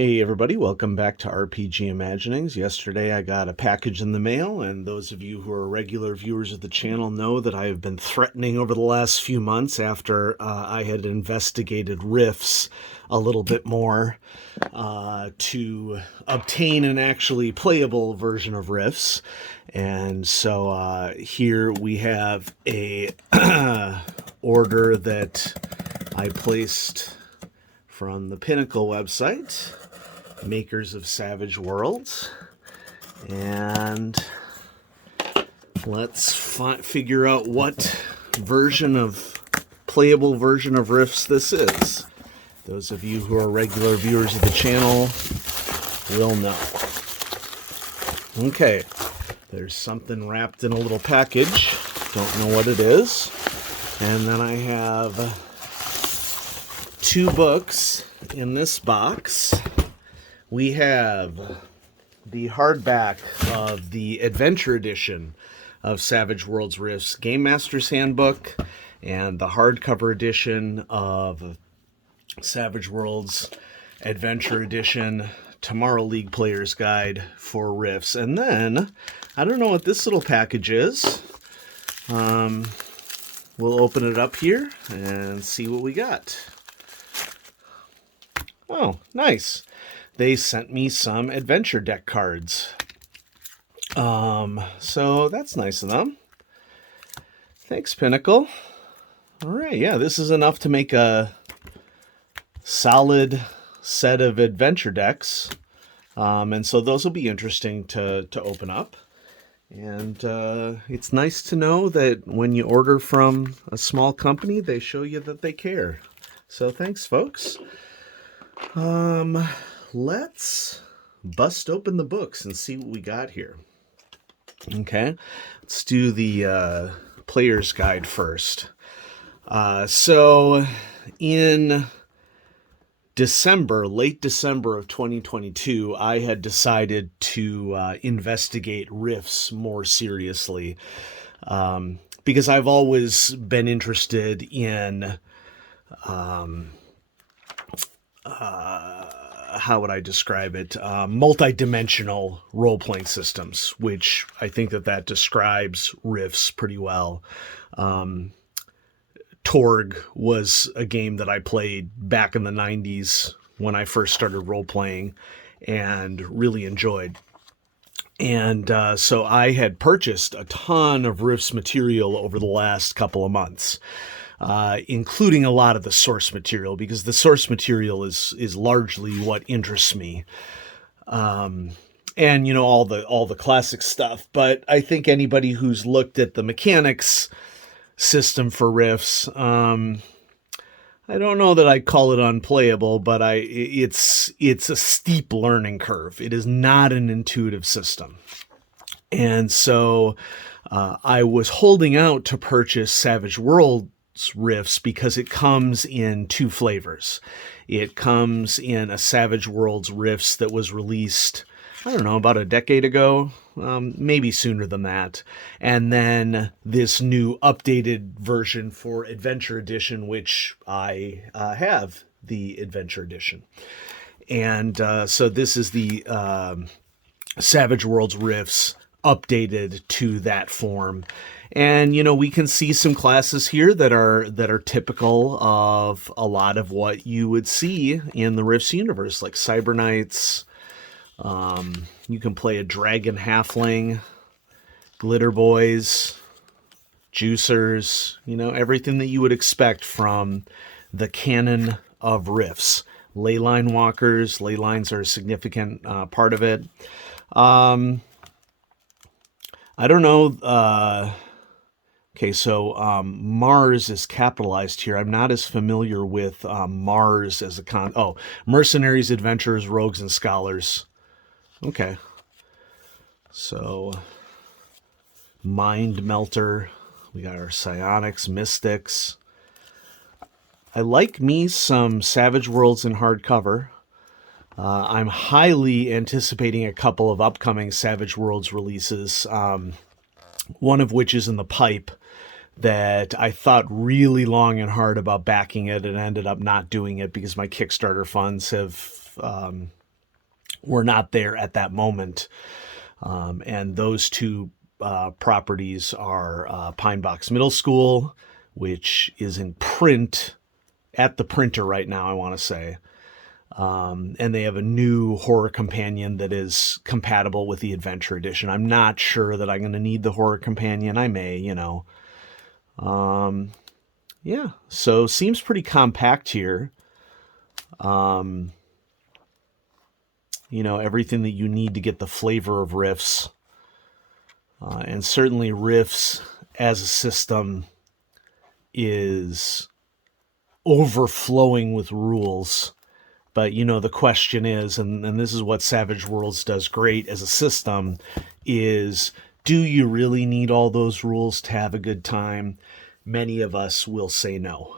Hey everybody, welcome back to RPG Imaginings. Yesterday I got a package in the mail, and those of you who are regular viewers of the channel know that I have been threatening over the last few months after I had investigated RIFTS a little bit more to obtain an actually playable version of RIFTS. And so here we have a order that I placed from the Pinnacle website, makers of Savage Worlds, and let's figure out what playable version of RIFTS this is. Those of you who are regular viewers of the channel will know. Okay, there's something wrapped in a little package. Don't know what it is. And then I have two books in this box. We have the hardback of the Adventure Edition of Savage Worlds RIFTS Game Master's Handbook, and the hardcover edition of Savage Worlds Adventure Edition Tomorrow League Player's Guide for RIFTS. And then, I don't know what this little package is. We'll open it up here and see what we got. Oh, nice. They sent me some adventure deck cards. So that's nice of them. Thanks, Pinnacle. All right, yeah, this is enough to make a solid set of adventure decks. And so those will be interesting to open up. And it's nice to know that when you order from a small company, they show you that they care. So thanks, folks. Let's bust open the books and see what we got here. Okay, let's do the player's guide first. So in late December of 2022, I had decided to investigate RIFTS more seriously, because I've always been interested in how would I describe it? Multi-dimensional role-playing systems, which I think that describes RIFTS pretty well. Torg was a game that I played back in the 90s when I first started role-playing and really enjoyed. And so I had purchased a ton of RIFTS material over the last couple of months. Including a lot of the source material, because the source material is largely what interests me. And you know, all the classic stuff, but I think anybody who's looked at the mechanics system for RIFTS, I don't know that I'd call it unplayable, but it's a steep learning curve. It is not an intuitive system. And so I was holding out to purchase Savage Worlds RIFTS because it comes in two flavors. It comes in a Savage Worlds RIFTS that was released, I don't know, about a decade ago, maybe sooner than that. And then this new updated version for Adventure Edition, which I have the Adventure Edition. And so this is the Savage Worlds RIFTS updated to that form. And, you know, we can see some classes here that are typical of a lot of what you would see in the RIFTS universe, like Cyber Knights. You can play a Dragon Halfling, Glitter Boys, Juicers, you know, everything that you would expect from the canon of RIFTS. Leyline Walkers, Leylines are a significant part of it. I don't know... Okay, so Mars is capitalized here. I'm not as familiar with Mars as a Mercenaries, Adventurers, Rogues, and Scholars. Okay. So, Mind Melter. We got our Psionics, Mystics. I like me some Savage Worlds in hardcover. I'm highly anticipating a couple of upcoming Savage Worlds releases. One of which is in the pipe, that I thought really long and hard about backing it and ended up not doing it because my Kickstarter funds have were not there at that moment. And those two properties are Pine Box Middle School, which is in print at the printer right now, I want to say. And they have a new horror companion that is compatible with the Adventure Edition. I'm not sure that I'm going to need the horror companion. I may, Yeah, so seems pretty compact here. Everything that you need to get the flavor of RIFTS. And certainly RIFTS as a system is overflowing with rules. But, the question is, and this is what Savage Worlds does great as a system, is do you really need all those rules to have a good time? Many of us will say no.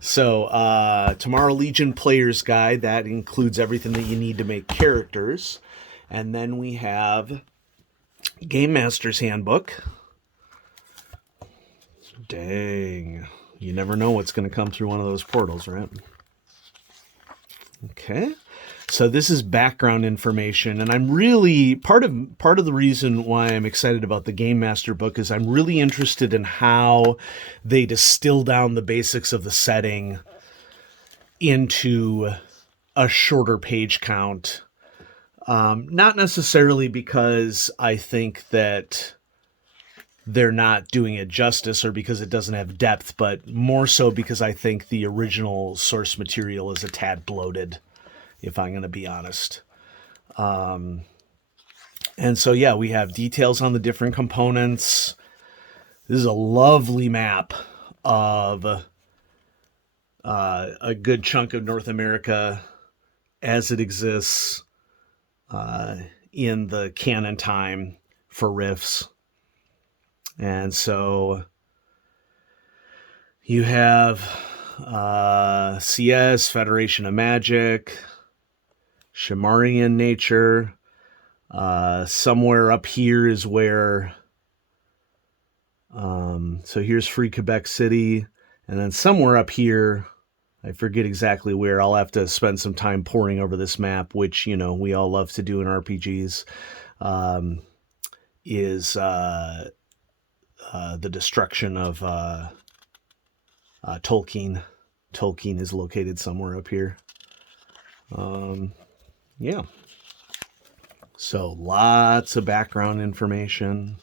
So, Tomorrow Legion Player's Guide, that includes everything that you need to make characters. And then we have Game Master's Handbook. Dang. You never know what's going to come through one of those portals, right? Okay. So this is background information, and I'm really part of the reason why I'm excited about the Game Master book is I'm really interested in how they distill down the basics of the setting into a shorter page count. Not necessarily because I think that they're not doing it justice or because it doesn't have depth, but more so because I think the original source material is a tad bloated, if I'm going to be honest. And so, yeah, we have details on the different components. This is a lovely map of a good chunk of North America as it exists in the canon time for RIFTS. And so you have CS, Federation of Magic, Shamarian nature. Somewhere up here is where... so here's Free Quebec City. And then somewhere up here, I forget exactly where, I'll have to spend some time poring over this map, which, we all love to do in RPGs, is... the destruction of Tolkien. Tolkien is located somewhere up here. Yeah. So lots of background information.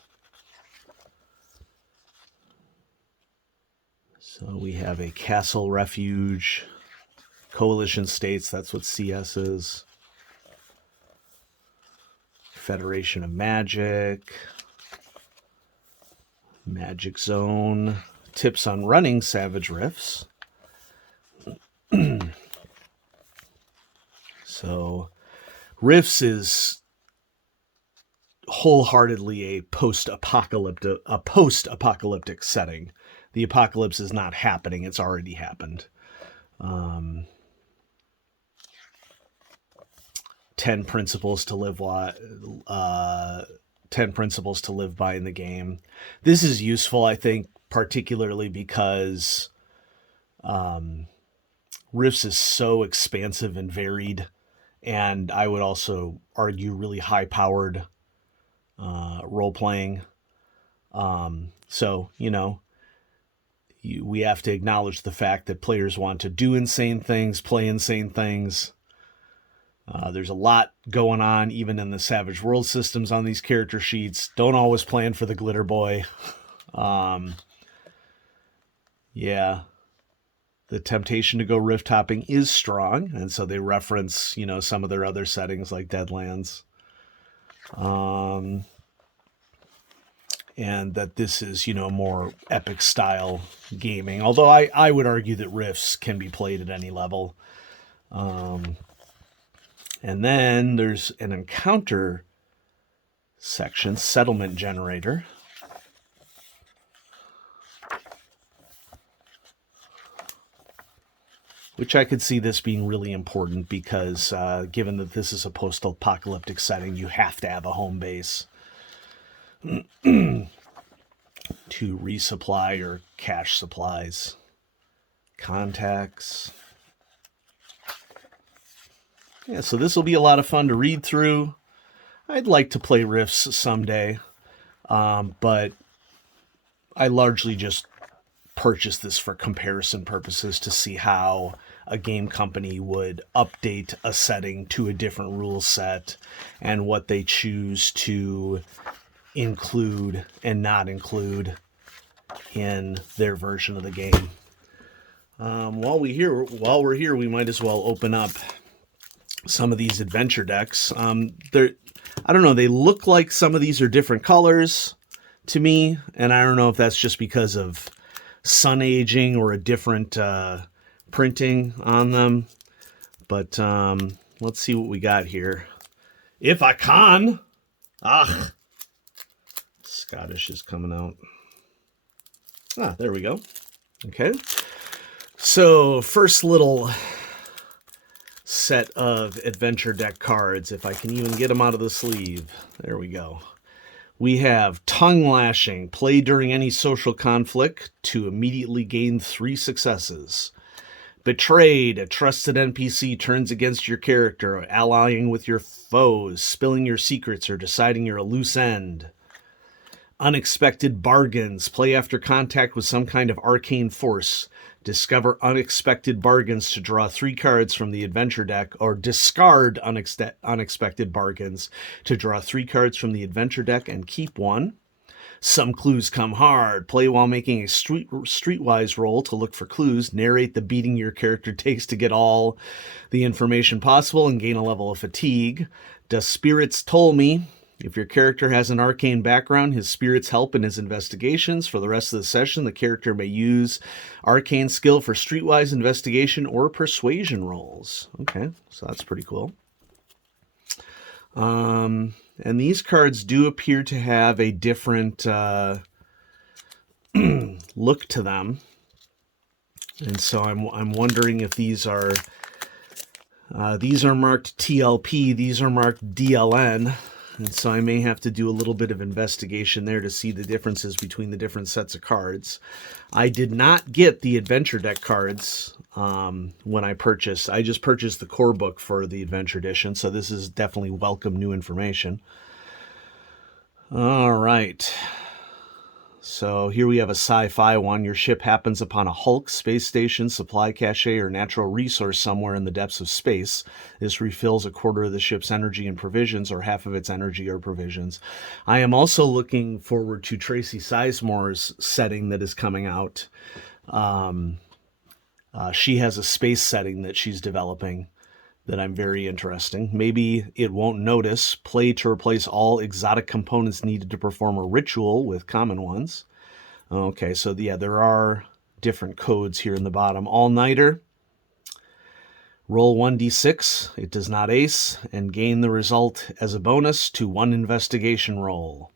So we have a castle refuge, coalition states, that's what CS is. Federation of Magic. Magic Zone, tips on running Savage RIFTS. So, RIFTS is wholeheartedly a post-apocalyptic setting. The apocalypse is not happening; it's already happened. 10 principles to live 10 principles to live by in the game. This is useful, I think, particularly because RIFTS is so expansive and varied, and I would also argue really high-powered role-playing. So, we have to acknowledge the fact that players want to do insane things, play insane things. There's a lot going on, even in the Savage World systems on these character sheets. Don't always plan for the glitter boy. Yeah. The temptation to go rift hopping is strong, and so they reference, some of their other settings like Deadlands. And that this is, more epic style gaming. Although I would argue that RIFTS can be played at any level. And then there's an encounter section, settlement generator. Which I could see this being really important because given that this is a post-apocalyptic setting, you have to have a home base to resupply or cache supplies. Contacts. yeah, so this will be a lot of fun to read through. I'd like to play RIFTS someday, but I largely just purchased this for comparison purposes to see how a game company would update a setting to a different rule set and what they choose to include and not include in their version of the game. While we're here, we might as well open up some of these adventure decks. I don't know, they look like some of these are different colors to me, and I don't know if that's just because of sun aging or a different printing on them. But let's see what we got here. If I can. Scottish is coming out. There we go. Okay. So first little set of adventure deck cards, if I can even get them out of the sleeve. There we go. We have Tongue Lashing. Play during any social conflict to immediately gain 3 successes. Betrayed. A trusted NPC turns against your character, allying with your foes, spilling your secrets, or deciding you're a loose end. Unexpected Bargains. Play after contact with some kind of arcane force. Discover unexpected bargains to draw 3 cards from the adventure deck, or discard unexpected bargains to draw 3 cards from the adventure deck and keep 1. Some Clues Come Hard. Play while making a streetwise roll to look for clues. Narrate the beating your character takes to get all the information possible and gain a level of fatigue. Does Spirits Toll Me? If your character has an arcane background, his spirits help in his investigations. For the rest of the session, the character may use arcane skill for streetwise investigation or persuasion rolls. Okay, so that's pretty cool. And these cards do appear to have a different look to them. And so I'm wondering if these are marked TLP, these are marked DLN. And so I may have to do a little bit of investigation there to see the differences between the different sets of cards. I did not get the adventure deck cards when I purchased. I just purchased the core book for the adventure edition, so this is definitely welcome new information. All right. So here we have a sci-fi one. Your ship happens upon a hulk, space station, supply cache, or natural resource somewhere in the depths of space. This refills a quarter of the ship's energy and provisions, or half of its energy or provisions. I am also looking forward to Tracy Sizemore's setting that is coming out. She has a space setting that she's developing that I'm very interesting. Maybe it won't notice. Play to replace all exotic components needed to perform a ritual with common ones. Okay, so yeah, there are different codes here in the bottom. All-nighter. Roll 1d6. It does not ace, and gain the result as a bonus to 1 investigation roll.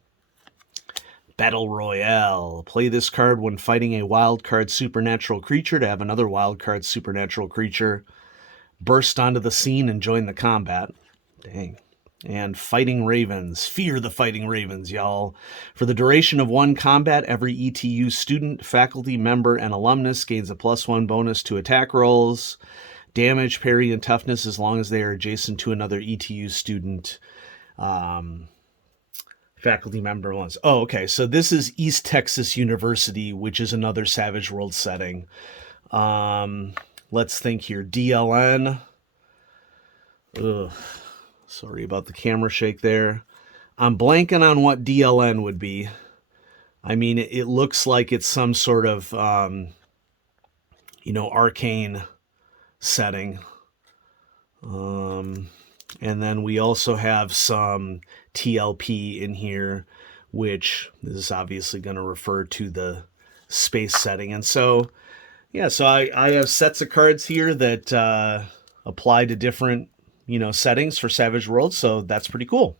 Battle Royale. Play this card when fighting a wild card supernatural creature to have another wild card supernatural creature burst onto the scene and join the combat. Dang. And Fighting Ravens. Fear the Fighting Ravens, y'all. For the duration of 1 combat, every ETU student, faculty member, and alumnus gains a +1 bonus to attack rolls, damage, parry, and toughness as long as they are adjacent to another ETU student. Faculty member once. Oh, okay. So this is East Texas University, which is another Savage World setting. Let's think here. DLN. Ugh. Sorry about the camera shake there. I'm blanking on what DLN would be. I mean, it looks like it's some sort of, arcane setting. And then we also have some TLP in here, which is obviously going to refer to the space setting. And so, yeah, so I have sets of cards here that apply to different, settings for Savage Worlds. So that's pretty cool.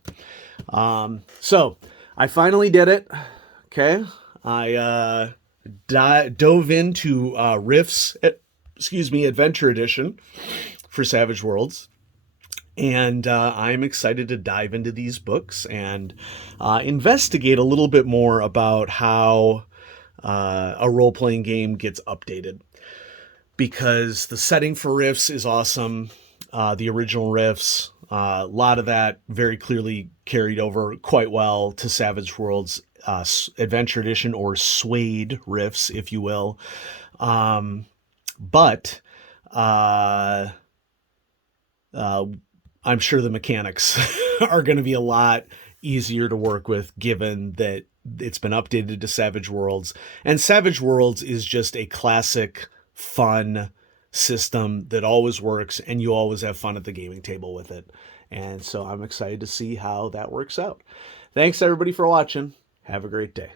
So I finally did it. Okay. I dove into RIFTS, Adventure Edition for Savage Worlds. And I'm excited to dive into these books and investigate a little bit more about how a role-playing game gets updated. Because the setting for RIFTS is awesome. the original RIFTS. A lot of that very clearly carried over quite well to Savage Worlds Adventure Edition, or Suede RIFTS, if you will. But I'm sure the mechanics are going to be a lot easier to work with, given that it's been updated to Savage Worlds. And Savage Worlds is just a classic, fun system that always works, and you always have fun at the gaming table with it. And so I'm excited to see how that works out. Thanks, everybody, for watching. Have a great day.